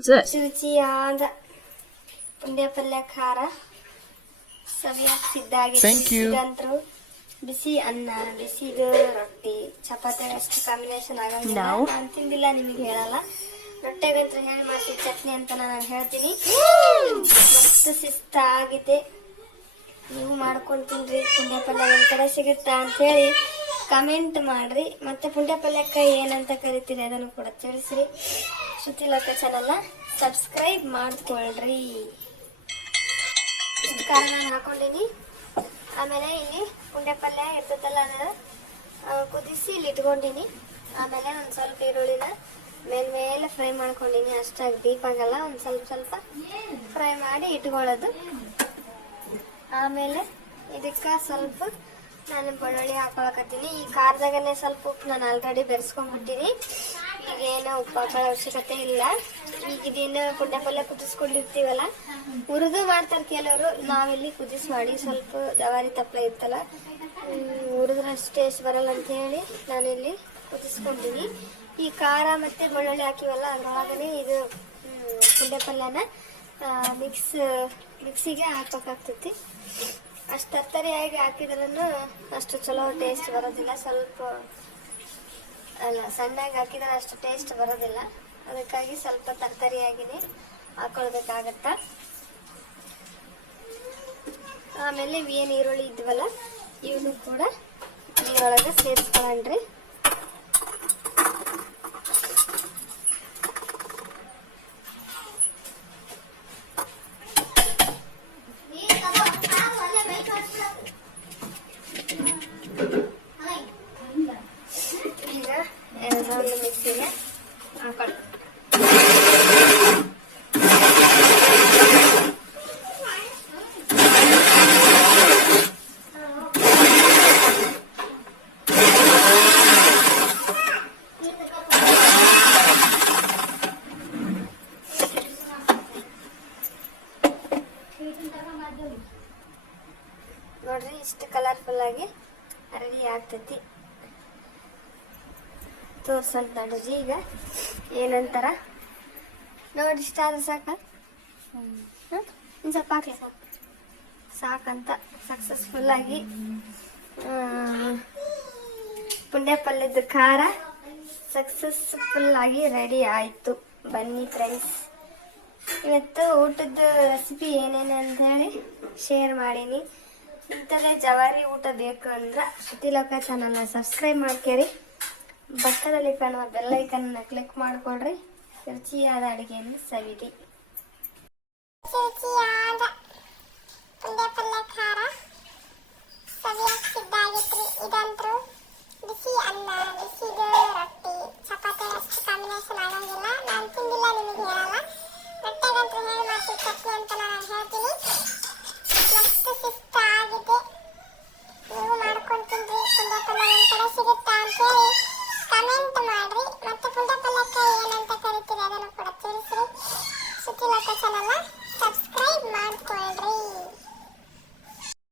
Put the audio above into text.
What's this? ರುಚಿಯಾದ ಪುಂಡೆ ಪಲ್ಯ ಖಾರ ಸವಿಯಾಗಿ ಸಿದ್ಧಾಗಿ Thank you. ಇದಂತ್ರು ಬಿಸಿ ಅನ್ನ ಬಿಸಿದು ರೊಟ್ಟಿ ಚಪಾತಿ ಅಷ್ಟು ಕಾಂಬಿನೇಷನ್ ಆಗಂಗಿಲ್ಲ. No. ನಾನು ತಿಂದಿಲ್ಲ ನಿಮಗೆ ಹೇಳಲ್ಲ. ರೊಟ್ಟೆಗಂತ್ರ ಹೇಳಿ ಮಾಡ್ತೀವಿ ಚಟ್ನಿ ಅಂತ ನಾನು ಹೇಳ್ತೀನಿ. ಮಸ್ತ್ ಶಿಸ್ತಾಗಿದೆ ನೀವು ಮಾಡ್ಕೊಂಡು ತಿನ್ರಿ. ಪುಂಡ್ಯ ಪಲ್ಯ ನಿಮ್ಮ ಕಡೆ ಸಿಗುತ್ತಾ ಅಂತ ಹೇಳಿ. ಕಮೆಂಟ್ ಮಾಡ್ರಿ. ಮತ್ತೆ ಪುಂಡ್ಯ ಪಲ್ಯಕ್ಕ ಏನಂತ ಕರಿತೀರಿ ಅದನ್ನು ಕೂಡ ತಿಳಿಸ್ರಿ. ಶ್ರುತಿ ಲೋಕ ಚಾನಲ್ನ ಸಬ್ಸ್ಕ್ರೈಬ್ ಮಾಡ್ಕೊಳ್ರಿ. ಇಷ್ಟು ಹಾಕೊಂಡಿನಿ. ಆಮೇಲೆ ಇಲ್ಲಿ ಪುಂಡ್ಯ ಪಲ್ಯ ಇರ್ತದಲ್ಲ ಅದನ್ನು ಕುದಿಸಿ ಇಲ್ಲಿ ಇಟ್ಕೊಂಡಿನಿ. ಆಮೇಲೆ ಒಂದು ಸ್ವಲ್ಪ ಈರುಳ್ಳಿನ ಮೇಲ್ಮೇಲೆ ಫ್ರೈ ಮಾಡ್ಕೊಂಡಿನಿ. ಅಷ್ಟಾಗಿ ಡೀಪ್ ಆಗಲ್ಲ, ಒಂದು ಸ್ವಲ್ಪ ಸ್ವಲ್ಪ ಫ್ರೈ ಮಾಡಿ ಇಟ್ಕೊಳ್ಳೋದು. ಆಮೇಲೆ ಇದಕ್ಕೆ ಸ್ವಲ್ಪ ನಾನು ಬೆಳ್ಳುಳ್ಳಿ ಹಾಕೊಳಕತ್ತೀನಿ. ಈ ಖಾರದಾಗನೇ ಸ್ವಲ್ಪ ಉಪ್ಪು ನಾನು ಆಲ್ರೆಡಿ ಬೆರೆಸ್ಕೊಂಡ್ಬಿಟ್ಟಿನಿ ಈಗ ಏನು ಉಪ್ಪು ಹಾಕೊಳ್ಳೋ ಅವಶ್ಯಕತೆ ಇಲ್ಲ. ಈಗ ಇದೇನು ಪುಂಡೆ ಪಲ್ಯ ಕುದಿಸ್ಕೊಂಡಿರ್ತೀವಲ್ಲ, ಹುರಿದು ಮಾಡ್ತಾರೆ ಕೆಲವರು ನಾವಿಲ್ಲಿ ಕುದಿಸಿ ಮಾಡಿ ಸ್ವಲ್ಪ ಜವಾರಿ ತಪ್ಪಲ ಇತ್ತಲ್ಲ ಹುರಿದ್ರೆ ಅಷ್ಟು ಟೇಸ್ಟ್ ಬರಲ್ಲ ಅಂತ ಹೇಳಿ ನಾನಿಲ್ಲಿ ಕುದಿಸ್ಕೊಂಡಿನಿ. ಈ ಖಾರ ಮತ್ತೆ ಬೆಳ್ಳುಳ್ಳಿ ಹಾಕಿವಲ್ಲ, ಅದ್ರೊಳಗನೆ ಇದು ಪುಂಡೆ ಪಲ್ಯನ ಮಿಕ್ಸ್ ಮಿಕ್ಸಿಗೆ ಹಾಕ್ಬೇಕಾಗ್ತೈತಿ. ಅಷ್ಟು ತರ್ತರಿಯಾಗಿ ಹಾಕಿದ್ರೂ ಅಷ್ಟು ಚಲೋ ಟೇಸ್ಟ್ ಬರೋದಿಲ್ಲ. ಸ್ವಲ್ಪ, ಅಲ್ಲ, ಸಣ್ಣಗೆ ಹಾಕಿದ್ರೆ ಅಷ್ಟು ಟೇಸ್ಟ್ ಬರೋದಿಲ್ಲ. ಅದಕ್ಕಾಗಿ ಸ್ವಲ್ಪ ತರ್ತರಿಯಾಗಿನೇ ಹಾಕೊಳ್ಬೇಕಾಗತ್ತ? ಆಮೇಲೆ ಏನು ಈರುಳ್ಳಿ ಇದ್ವಲ್ಲ, ಇವನು ಕೂಡ ನೀರೊಳಗೆ ಸೇರಿಸ್ಕೊಳ್ಳಣ್ರಿ ಎರಡರಲ್ಲೂ ಮಿಕ್ಸಿಗೆ ಹಾಕೊಳ್ಳಿ. ನೋಡ್ರಿ ಇಷ್ಟು ಕಲರ್ಫುಲ್ ಆಗಿ ರೆಡಿ ಆಗ್ತೈತಿ. ತೋರ್ಸಂತ ನೋಡ್ರಿ ಈಗ. ಏನಂತಾರ? ನೋಡಿ ಇಷ್ಟ ಆದ್ರೆ ಸಾಕ. ಒಂದು ಸ್ವಲ್ಪ ಸಾಕು ಸಾಕಂತ. ಸಕ್ಸಸ್ಫುಲ್ ಆಗಿ ಆ, ಪುಂಡ್ಯ ಪಲ್ಯದ ಖಾರ ಸಕ್ಸಸ್ಫುಲ್ ಆಗಿ ರೆಡಿ ಆಯಿತು. ಬನ್ನಿ ಫ್ರೆಂಡ್ಸ್ ಇವತ್ತು ಊಟದ ರೆಸಿಪಿ ಏನೇನು ಅಂತ ಹೇಳಿ ಶೇರ್ ಮಾಡೀನಿ. ಇಂಥದ್ದೇ ಜವಾರಿ ಊಟ ಬೇಕು ಅಂದ್ರೆ ಶ್ರುತಿಲೋಕ ಚಾನಲ್ನ ಸಬ್ಸ್ಕ್ರೈಬ್ ಮಾಡ್ಕೇರಿ. ಪಕ್ಕದಲ್ಲಿ ಕಾಣುವ ಬೆಲ್ಲೈಕನ್ನ ಕ್ಲಿಕ್ ಮಾಡಿಕೊಡ್ರಿ ರುಚಿಯಾದ ಅಡುಗೆಯನ್ನು ಸವಿರಿ ರುಚಿಯಾದ ಪುಂಡೆ ಖಾರ ಸವಿಯಾಗಿ ಸಿದ್ಧಾಗಿತ್ರಿ ಇದಂತ್ರು ಬಿಸಿ ಅನ್ನ ಬಿಸಿದು ರೊಟ್ಟಿ. ಚಪಾತಿ ಕಾಂಬಿನೇಷನ್ ನಾನು ತಿಂದಿಲ್ಲ ನಿಮಗೆ ಹೇಳಲ್ಲ. ರೊಟ್ಟೆಗಂತೂ ಹೇಳಿ ಚಟ್ನಿ ಅಂತ ನಾನು ಹೇಳ್ತೀನಿ. ಮಸ್ತ್ ಶಿಸ್ತಾಗಿದೆ. ನೀವು ಮಾಡ್ಕೊಂಡು ತಿನ್ರಿ ಪುಂಡೆ ಪಲ್ಯ ನಿಮ್ಮ ಕಡೆ ಸಿಗುತ್ತಾ ಅಂತ ಹೇಳಿ ಕಮೆಂಟ್ ಮಾಡ್ರಿ ಮತ್ತೆ ಪುಂಡೆ ಪಲ್ಯಕ್ಕೆ ಏನಂತ ತಿಳಿಸ್ರಿ ಚಾನಲ್ನ ಸಬ್ಸ್ಕ್ರೈಬ್ ಮಾಡ್ಕೊಳ್ರಿ.